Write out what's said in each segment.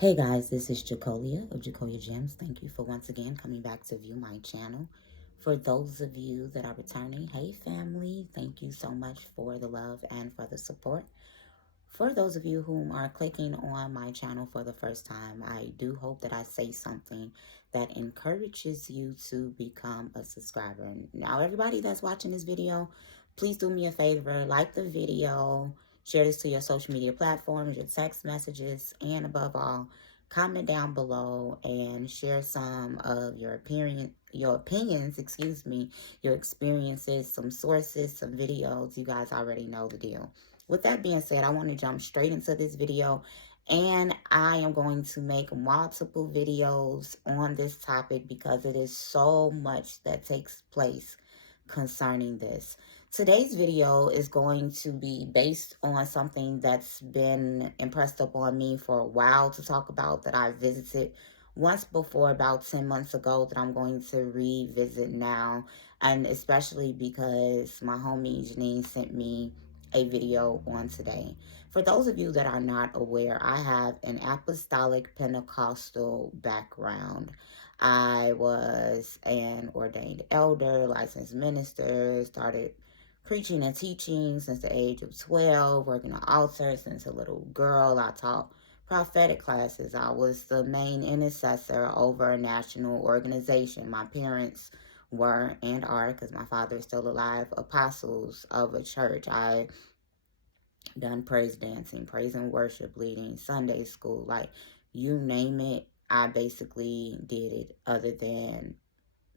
Hey guys, this is Jacolia of Jacolia Gems. Thank you for once again coming back to view my channel. For those of you that are returning, hey family, thank you so much for the love and for the support. For those of you whom are clicking on my channel for the first time, I do hope that I say something that encourages you to become a subscriber. Now, everybody that's watching this video, please do me a favor, like the video, share this to your social media platforms, your text messages, and above all, comment down below and share some of your opinions, your experiences, some sources, some videos. You guys already know the deal. With that being said, I want to jump straight into this video, and I am going to make multiple videos on this topic because it is so much that takes place concerning this. Today's video is going to be based on something that's been impressed upon me for a while to talk about, that I visited once before about 10 months ago, that I'm going to revisit now, and especially because my homie Janine sent me a video on today. For those of you that are not aware, I have an apostolic Pentecostal background. I was an ordained elder, licensed minister, started preaching and teaching since the age of 12, working on altars since a little girl. I taught prophetic classes. I was the main intercessor over a national organization. My parents were and are, because my father is still alive, apostles of a church. I done praise dancing, praise and worship leading, Sunday school, like you name it, I basically did it other than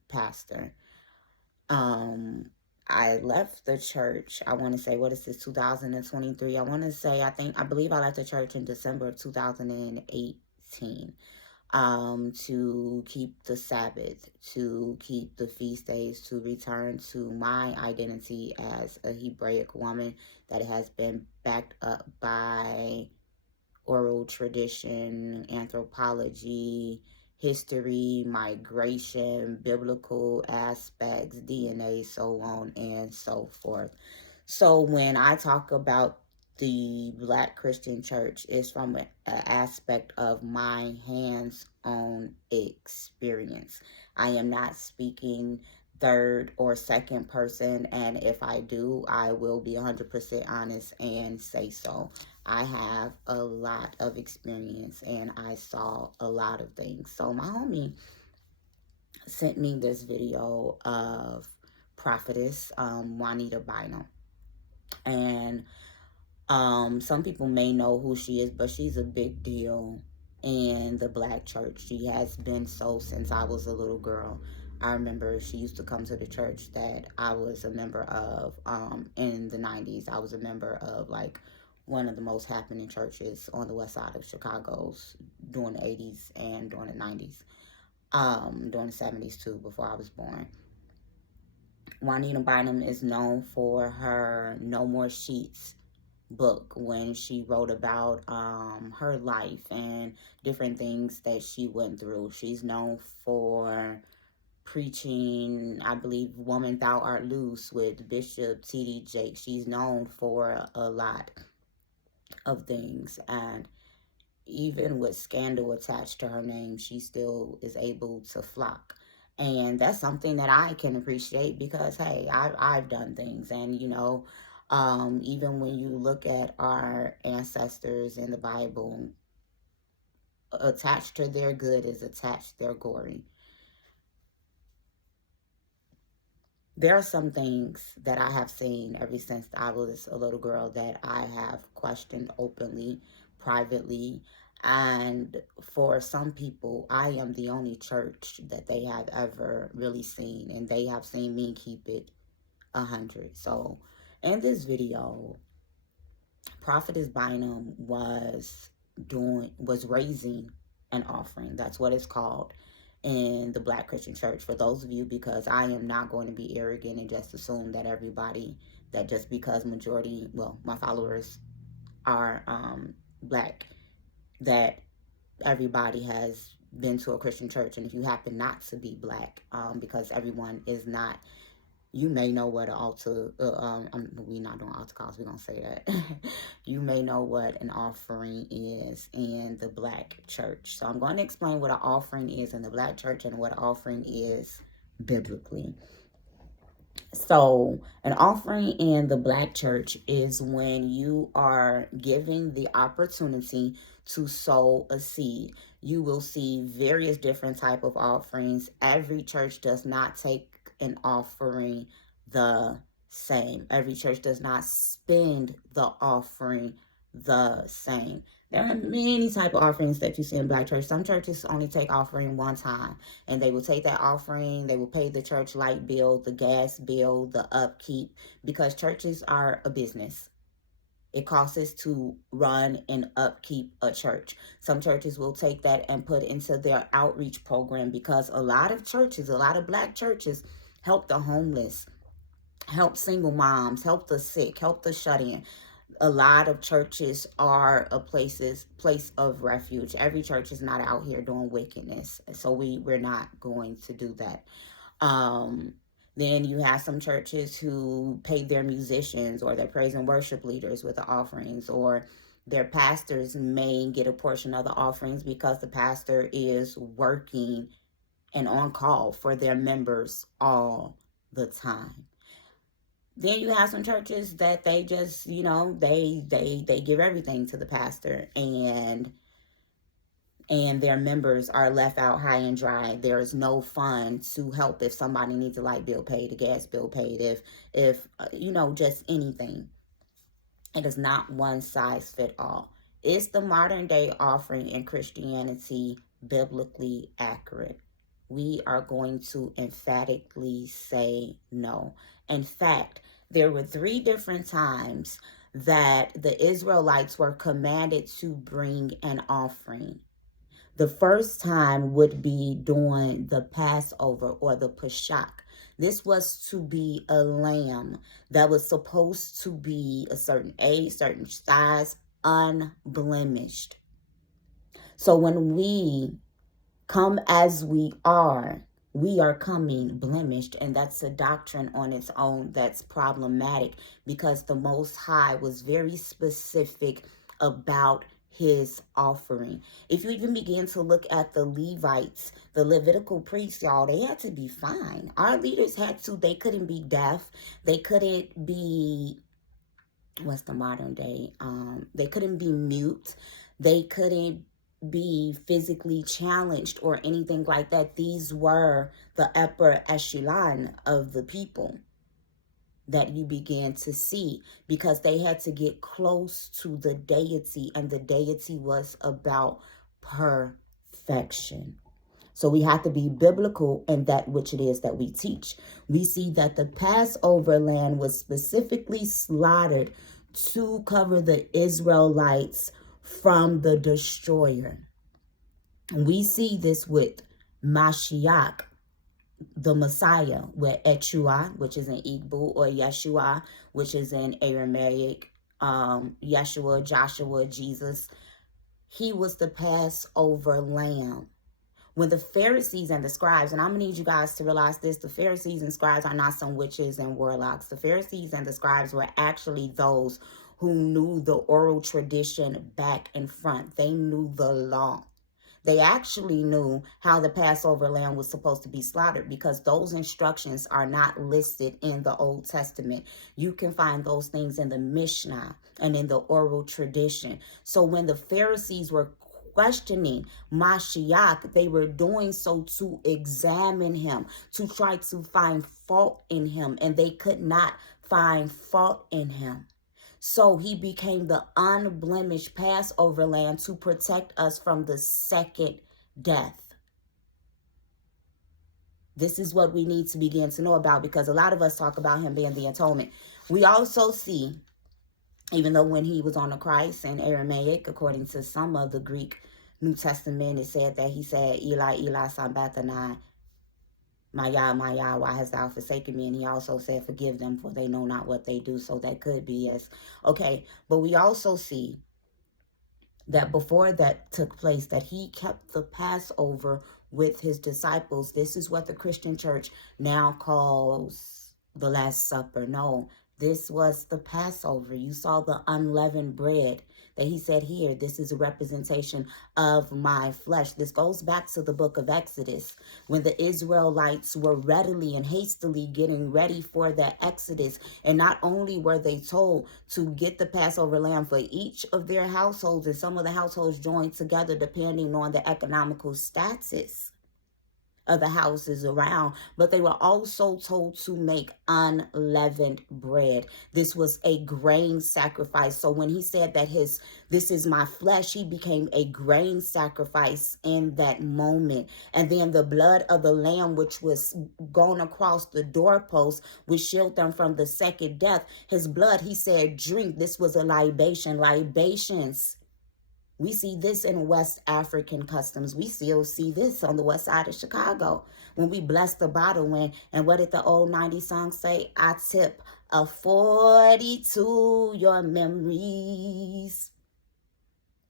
pastor. Um, I left the church, I want to say, what is this, 2023? I believe I left the church in December of 2018. To keep the Sabbath, to keep the feast days, to return to my identity as a Hebraic woman that has been backed up by oral tradition, anthropology, history, migration, biblical aspects, DNA, so on and so forth. So when I talk about the Black Christian church, it's from an aspect of my hands-on experience. I am not speaking third or second person, and if I do, I will be 100% honest and say so. I have a lot of experience and I saw a lot of things. So my homie sent me this video of prophetess Juanita Bynum, and some people may know who she is, but she's a big deal in the Black church. She has been so since I was a little girl. I remember she used to come to the church that I was a member of in the 90s. I was a member of like one of the most happening churches on the west side of Chicago's during the 80s and during the 90s, during the 70s too, before I was born. Juanita Bynum is known for her No More Sheets book, when she wrote about her life and different things that she went through. She's known for preaching, I believe, Woman Thou Art Loose with Bishop T.D. Jakes. She's known for a lot of things, and even with scandal attached to her name, she still is able to flock. And that's something that I can appreciate because, hey, I've done things. And, even when you look at our ancestors in the Bible, attached to their good is attached their glory. There are some things that I have seen ever since I was a little girl that I have questioned openly, privately. And for some people, I am the only church that they have ever really seen. And they have seen me keep it 100. So in this video, Prophetess Bynum was raising an offering. That's what it's called in the Black Christian church. For those of you, because I am not going to be arrogant and just assume that everybody, that just because my followers are Black, that everybody has been to a Christian church. And if you happen not to be Black, because everyone is not You may know what an altar, we're not doing altar calls, we're going to say that. You may know what an offering is in the black church. So I'm going to explain what an offering is in the black church and what an offering is biblically. So, an offering in the black church is when you are giving the opportunity to sow a seed. You will see various different type of offerings. Every church does not take an offering the same. Every church does not spend the offering the same. There are many type of offerings that you see in black church. Some churches only take offering one time, and they will take that offering, they will pay the church light bill, the gas bill, the upkeep, because churches are a business. It costs us to run and upkeep a church. Some churches will take that and put into their outreach program, because a lot of churches, a lot of black churches, help the homeless, help single moms, help the sick, help the shut-in. A lot of churches are a place of refuge. Every church is not out here doing wickedness, so we're not going to do that. Then you have some churches who pay their musicians or their praise and worship leaders with the offerings, or their pastors may get a portion of the offerings because the pastor is working and on call for their members all the time. Then you have some churches that they just, they give everything to the pastor, and their members are left out high and dry. There is no fund to help if somebody needs a light bill paid, a gas bill paid, if just anything. It is not one size fit all. Is the modern day offering in Christianity biblically accurate? We are going to emphatically say no. In fact, there were 3 different times that the Israelites were commanded to bring an offering. The first time would be during the Passover or the Pesach. This was to be a lamb that was supposed to be a certain age, certain size, unblemished. So when we come as we are coming blemished, and that's a doctrine on its own that's problematic, because the Most High was very specific about his offering. If you even begin to look at the Levites, the Levitical priests, y'all, they had to be fine. Our leaders they couldn't be deaf. They couldn't be, what's the modern day? They couldn't be mute. They couldn't be physically challenged or anything like that. These were the upper echelon of the people that you began to see, because they had to get close to the deity, and the deity was about perfection. So we have to be biblical in that which it is that we teach. We see that the Passover lamb was specifically slaughtered to cover the Israelites from the destroyer. We see this with Mashiach, the Messiah, with Yeshua, which is in Igbo, or Yeshua, which is in Aramaic, Yeshua, Joshua, Jesus. He was the Passover lamb. When the Pharisees and the scribes, and I'm going to need you guys to realize this, the Pharisees and scribes are not some witches and warlocks. The Pharisees and the scribes were actually those who knew the oral tradition back and front. They knew the law. They actually knew how the Passover lamb was supposed to be slaughtered, because those instructions are not listed in the Old Testament. You can find those things in the Mishnah and in the oral tradition. So when the Pharisees were questioning Mashiach, they were doing so to examine him, to try to find fault in him, and they could not find fault in him. So he became the unblemished Passover lamb to protect us from the second death. This is what we need to begin to know about, because a lot of us talk about him being the atonement. We also see, even though when he was on the Christ in Aramaic, according to some of the Greek New Testament, it said that he said, Eli, Eli, sabachthani, my Yah, why hast thou forsaken me? And he also said, forgive them, for they know not what they do. So that could be as, okay. But we also see that before that took place, that he kept the Passover with his disciples. This is what the Christian church now calls the Last Supper. No, this was the Passover. You saw the unleavened bread that he said here. This is a representation of my flesh. This goes back to the book of Exodus when the Israelites were readily and hastily getting ready for the Exodus. And not only were they told to get the Passover lamb for each of their households, and some of the households joined together depending on the economical status of the houses around, but they were also told to make unleavened bread. This was a grain sacrifice. So when he said that this is my flesh, he became a grain sacrifice in that moment. And then the blood of the lamb, which was gone across the doorpost, would shield them from the second death. His blood, he said, drink. This was a libation. Libations, we see this in West African customs. We still see this on the west side of Chicago. When we bless the bottle, and what did the old 90s song say? I tip a 40 to your memories.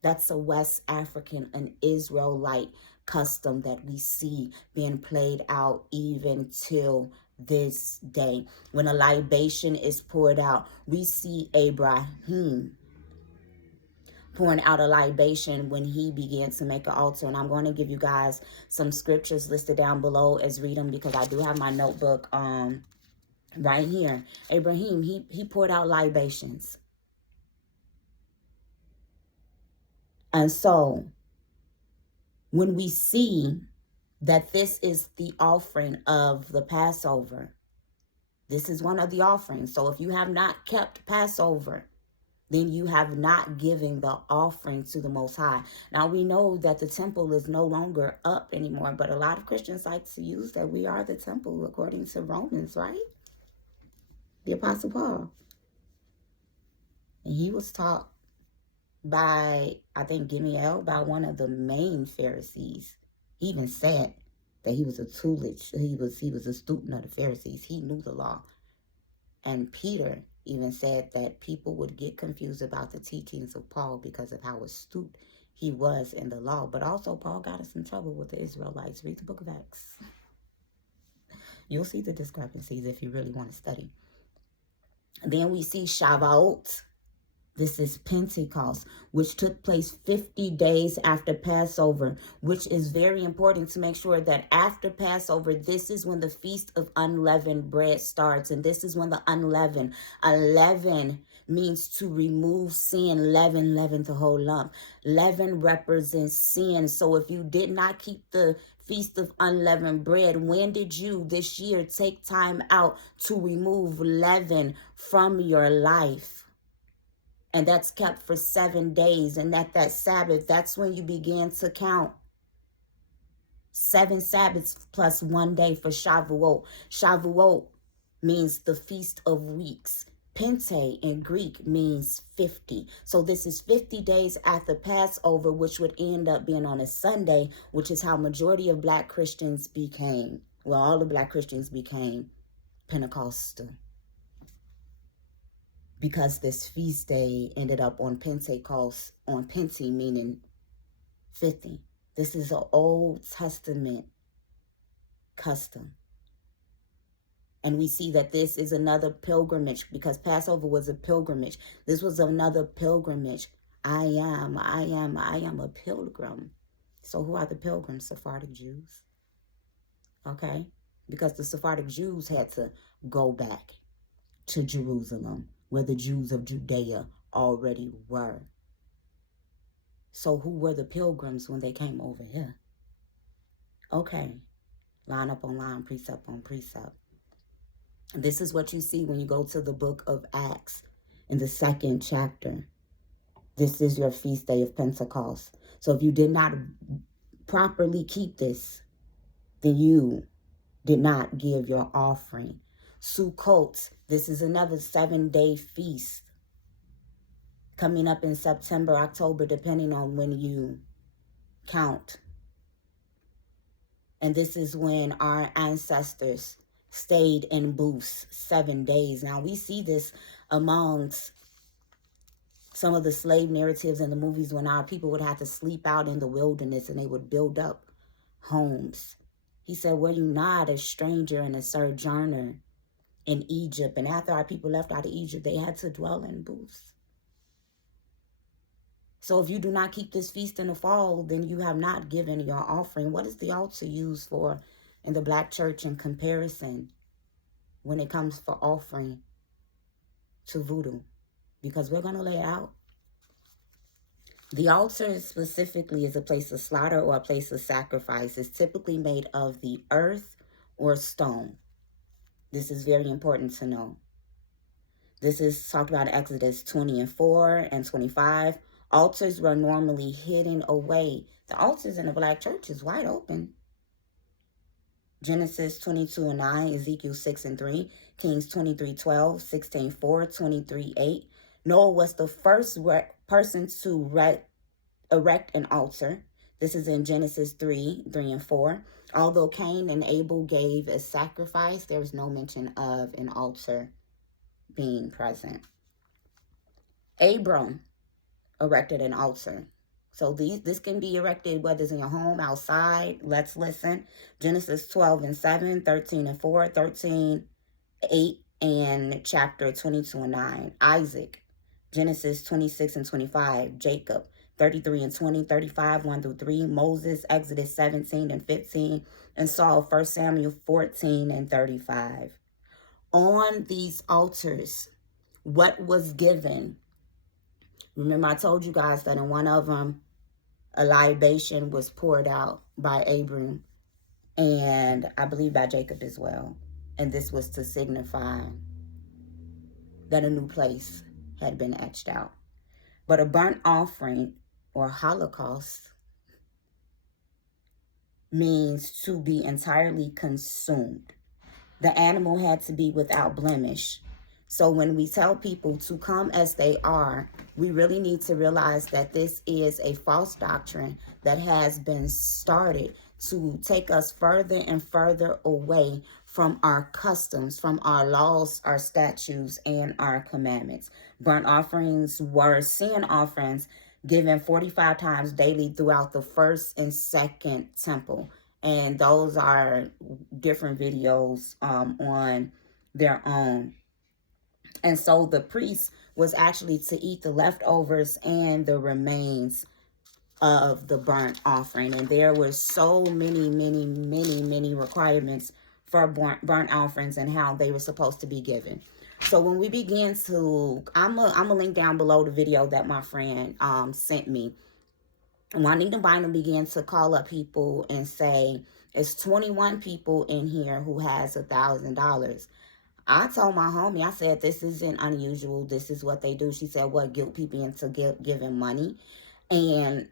That's a West African and Israelite custom that we see being played out even till this day. When a libation is poured out, we see Abraham pouring out a libation when he began to make an altar. And I'm going to give you guys some scriptures listed down below as read them, because I do have my notebook right here. Abraham, he poured out libations. And so when we see that this is the offering of the Passover, this is one of the offerings. So if you have not kept Passover, then you have not given the offering to the Most High. Now, we know that the temple is no longer up anymore, but a lot of Christians like to use that we are the temple according to Romans, right? The Apostle Paul. And he was taught by, I think, Gamaliel, by one of the main Pharisees. He even said that he was a tutelage. He was a student of the Pharisees. He knew the law. And Peter even said that people would get confused about the teachings of Paul because of how astute he was in the law. But also, Paul got us in trouble with the Israelites. Read the book of Acts. You'll see the discrepancies if you really want to study. Then we see Shavuot. This is Pentecost, which took place 50 days after Passover, which is very important to make sure that after Passover, this is when the Feast of Unleavened Bread starts. And this is when the unleavened, 11 means to remove sin. Leaven, the whole lump. Leaven represents sin. So if you did not keep the Feast of Unleavened Bread, when did you this year take time out to remove leaven from your life? And that's kept for 7 days. And that Sabbath, that's when you begin to count 7 Sabbaths plus 1 day for Shavuot. Shavuot means the Feast of Weeks. Pente in Greek means 50. So this is 50 days after Passover, which would end up being on a Sunday, which is how majority of Black Christians became. Well, all the Black Christians became Pentecostal, because this feast day ended up on Pentecost, on Pente, meaning 50. This is an Old Testament custom. And we see that this is another pilgrimage, because Passover was a pilgrimage. This was another pilgrimage. I am a pilgrim. So who are the pilgrims? Sephardic Jews. Okay? Because the Sephardic Jews had to go back to Jerusalem, where the Jews of Judea already were. So who were the pilgrims when they came over here? Okay, line up on line, precept on precept. This is what you see when you go to the book of Acts in the 2nd chapter. This is your feast day of Pentecost. So if you did not properly keep this, then you did not give your offering. Sukkot, this is another 7-day feast coming up in September, October, depending on when you count. And this is when our ancestors stayed in booths 7 days. Now, we see this amongst some of the slave narratives in the movies, when our people would have to sleep out in the wilderness and they would build up homes. He said, were you not a stranger and a sojourner in Egypt. And after our people left out of Egypt, they had to dwell in booths. So if you do not keep this feast in the fall, then you have not given your offering. What is the altar used for in the black church in comparison when it comes for offering to voodoo? Because we're going to lay it out. The altar specifically is a place of slaughter or a place of sacrifice. It's typically made of the earth or stone. This is very important to know. This is talked about in Exodus 20 and 4 and 25. Altars were normally hidden away. The altars in the black church is wide open. Genesis 22 and 9, Ezekiel 6 and 3, Kings 23:12, 16:4, 23:8. Noah was the first person to erect an altar. This is in Genesis 3 and 4. Although Cain and Abel gave a sacrifice, there was no mention of an altar being present. Abram erected an altar. So this can be erected whether it's in your home, outside. Let's listen. Genesis 12 and 7, 13 and 4, 13, 8, and chapter 22 and 9. Isaac, Genesis 26 and 25. Jacob, 33 and 20, 35, 1 through 3. Moses, Exodus 17 and 15. And Saul, 1 Samuel 14 and 35. On these altars, what was given? Remember, I told you guys that in one of them, a libation was poured out by Abram, and I believe by Jacob as well. And this was to signify that a new place had been etched out. But a burnt offering or holocaust means to be entirely consumed. The animal had to be without blemish. So when we tell people to come as they are, we really need to realize that this is a false doctrine that has been started to take us further and further away from our customs, from our laws, our statutes, and our commandments. Burnt offerings were sin offerings given 45 times daily throughout the first and second temple. And those are different videos on their own. And so the priest was actually to eat the leftovers and the remains of the burnt offering. And there were so many requirements for burnt offerings and how they were supposed to be given. So when we begin to, I'm a link down below the video that my friend sent me. Juanita Bynum began to call up people and say, it's 21 people in here who has $1,000. I told my homie, I said, this isn't unusual. This is what they do. She said, what, guilt people into giving money? And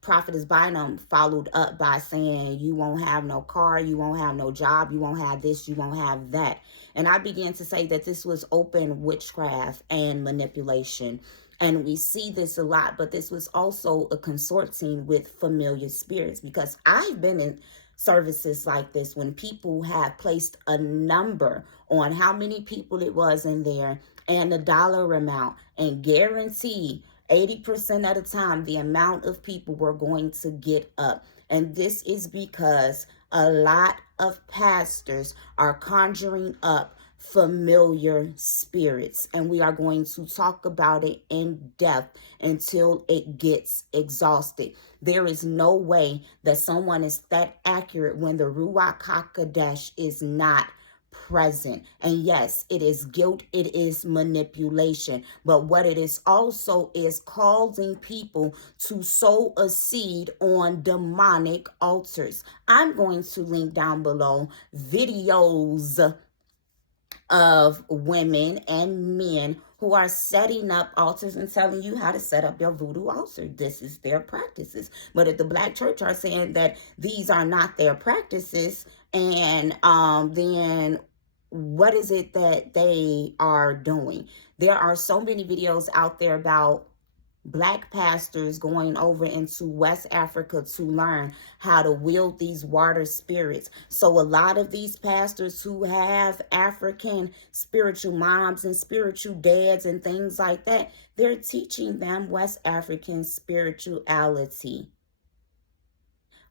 Prophetess Bynum followed up by saying, you won't have no car, you won't have no job, you won't have this, you won't have that. And I began to say that this was open witchcraft and manipulation. And we see this a lot, but this was also a consorting with familiar spirits, because I've been in services like this when people have placed a number on how many people it was in there and the dollar amount, and guarantee 80% of the time the amount of people were going to get up. And this is because a lot of pastors are conjuring up familiar spirits, and we are going to talk about it in depth until it gets exhausted. There is no way that someone is that accurate when the Ruach HaKodesh is not present. And yes, it is guilt, it is manipulation, but what it is also is causing people to sow a seed on demonic altars. I'm going to link down below videos of women and men who are setting up altars and telling you how to set up your voodoo altar. This is their practices. But if the black church are saying that these are not their practices, and then what is it that they are doing? There are so many videos out there about Black pastors going over into West Africa to learn how to wield these water spirits. So a lot of these pastors who have African spiritual moms and spiritual dads and things like that, they're teaching them West African spirituality.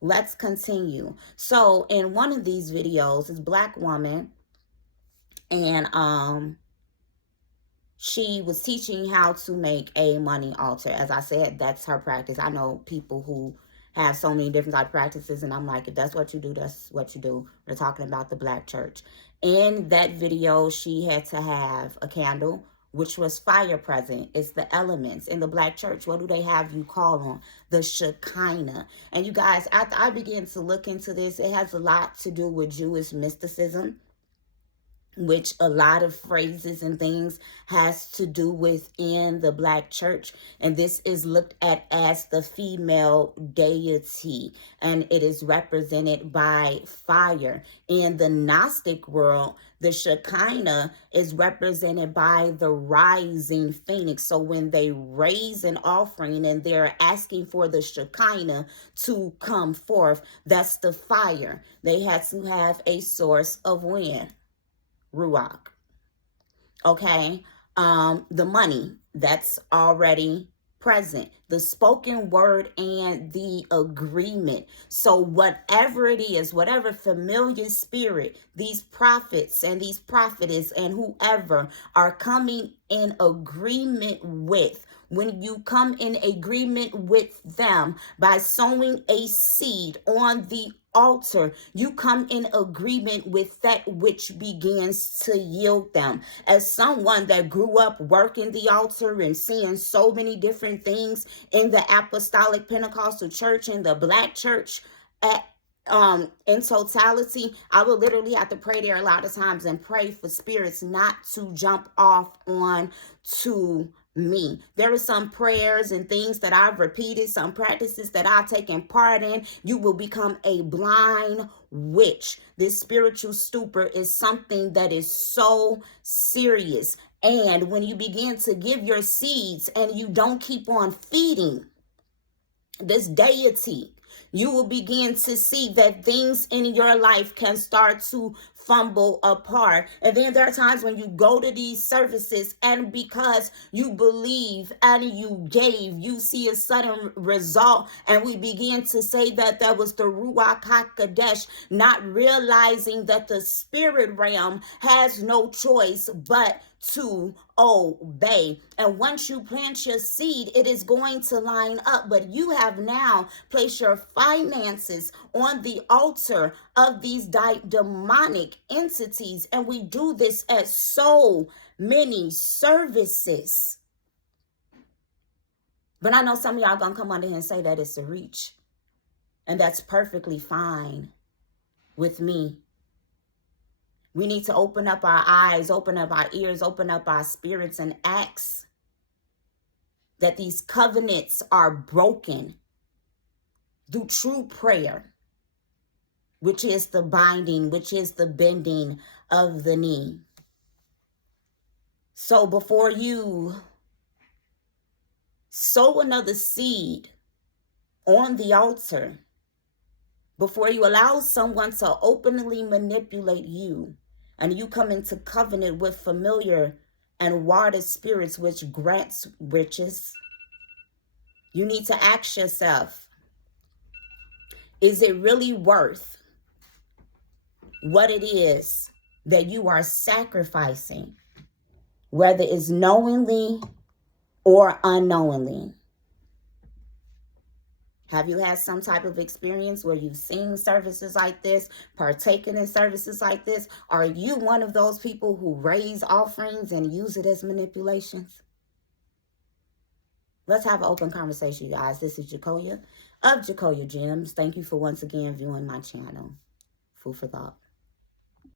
Let's continue. So in one of these videos, this Black woman And she was teaching how to make a money altar. As I said, that's her practice. I know people who have so many different type of practices, and I'm like, if that's what you do, that's what you do. We're talking about the black church. In that video, she had to have a candle, which was fire present. It's the elements. In the black church, what do they have you call on? The Shekinah. And you guys, after I began to look into this, it has a lot to do with Jewish mysticism, which a lot of phrases and things has to do with in the black church. And this is looked at as the female deity, and it is represented by fire. In the Gnostic world, the Shekinah is represented by the rising phoenix. So when they raise an offering and they're asking for the Shekinah to come forth, that's the fire. They had to have a source of wind. Ruach. Okay. The money that's already present, the spoken word and the agreement. So whatever it is, whatever familiar spirit these prophets and these prophetess and whoever are coming in agreement with, when you come in agreement with them by sowing a seed on the altar, you come in agreement with that which begins to yield them. As someone that grew up working the altar and seeing so many different things in the apostolic Pentecostal church and the black church in totality, I would literally have to pray there a lot of times and pray for spirits not to jump off on to me. There are some prayers and things that I've repeated, some practices that I've taken part in. You will become a blind witch. This spiritual stupor is something that is so serious. And when you begin to give your seeds and you don't keep on feeding this deity, you will begin to see that things in your life can start to fumble apart. And then there are times when you go to these services, and because you believe and you gave, you see a sudden result. And we begin to say that that was the Ruach HaKodesh, not realizing that the spirit realm has no choice but to obey. And once you plant your seed, it is going to line up. But you have now placed your finances on the altar of these demonic entities. And we do this at so many services. But I know some of y'all gonna come under here and say that it's a reach. And that's perfectly fine with me. We need to open up our eyes, open up our ears, open up our spirits, and ask that these covenants are broken through true prayer, which is the binding, which is the bending of the knee. So before you sow another seed on the altar, before you allow someone to openly manipulate you, and you come into covenant with familiar and water spirits, which grants riches, you need to ask yourself, is it really worth what it is that you are sacrificing, whether it's knowingly or unknowingly? Have you had some type of experience where you've seen services like this, partaken in services like this? Are you one of those people who raise offerings and use it as manipulations? Let's have an open conversation, you guys. This is Jacoya of Jacoya Gems. Thank you for once again viewing my channel. Food for thought.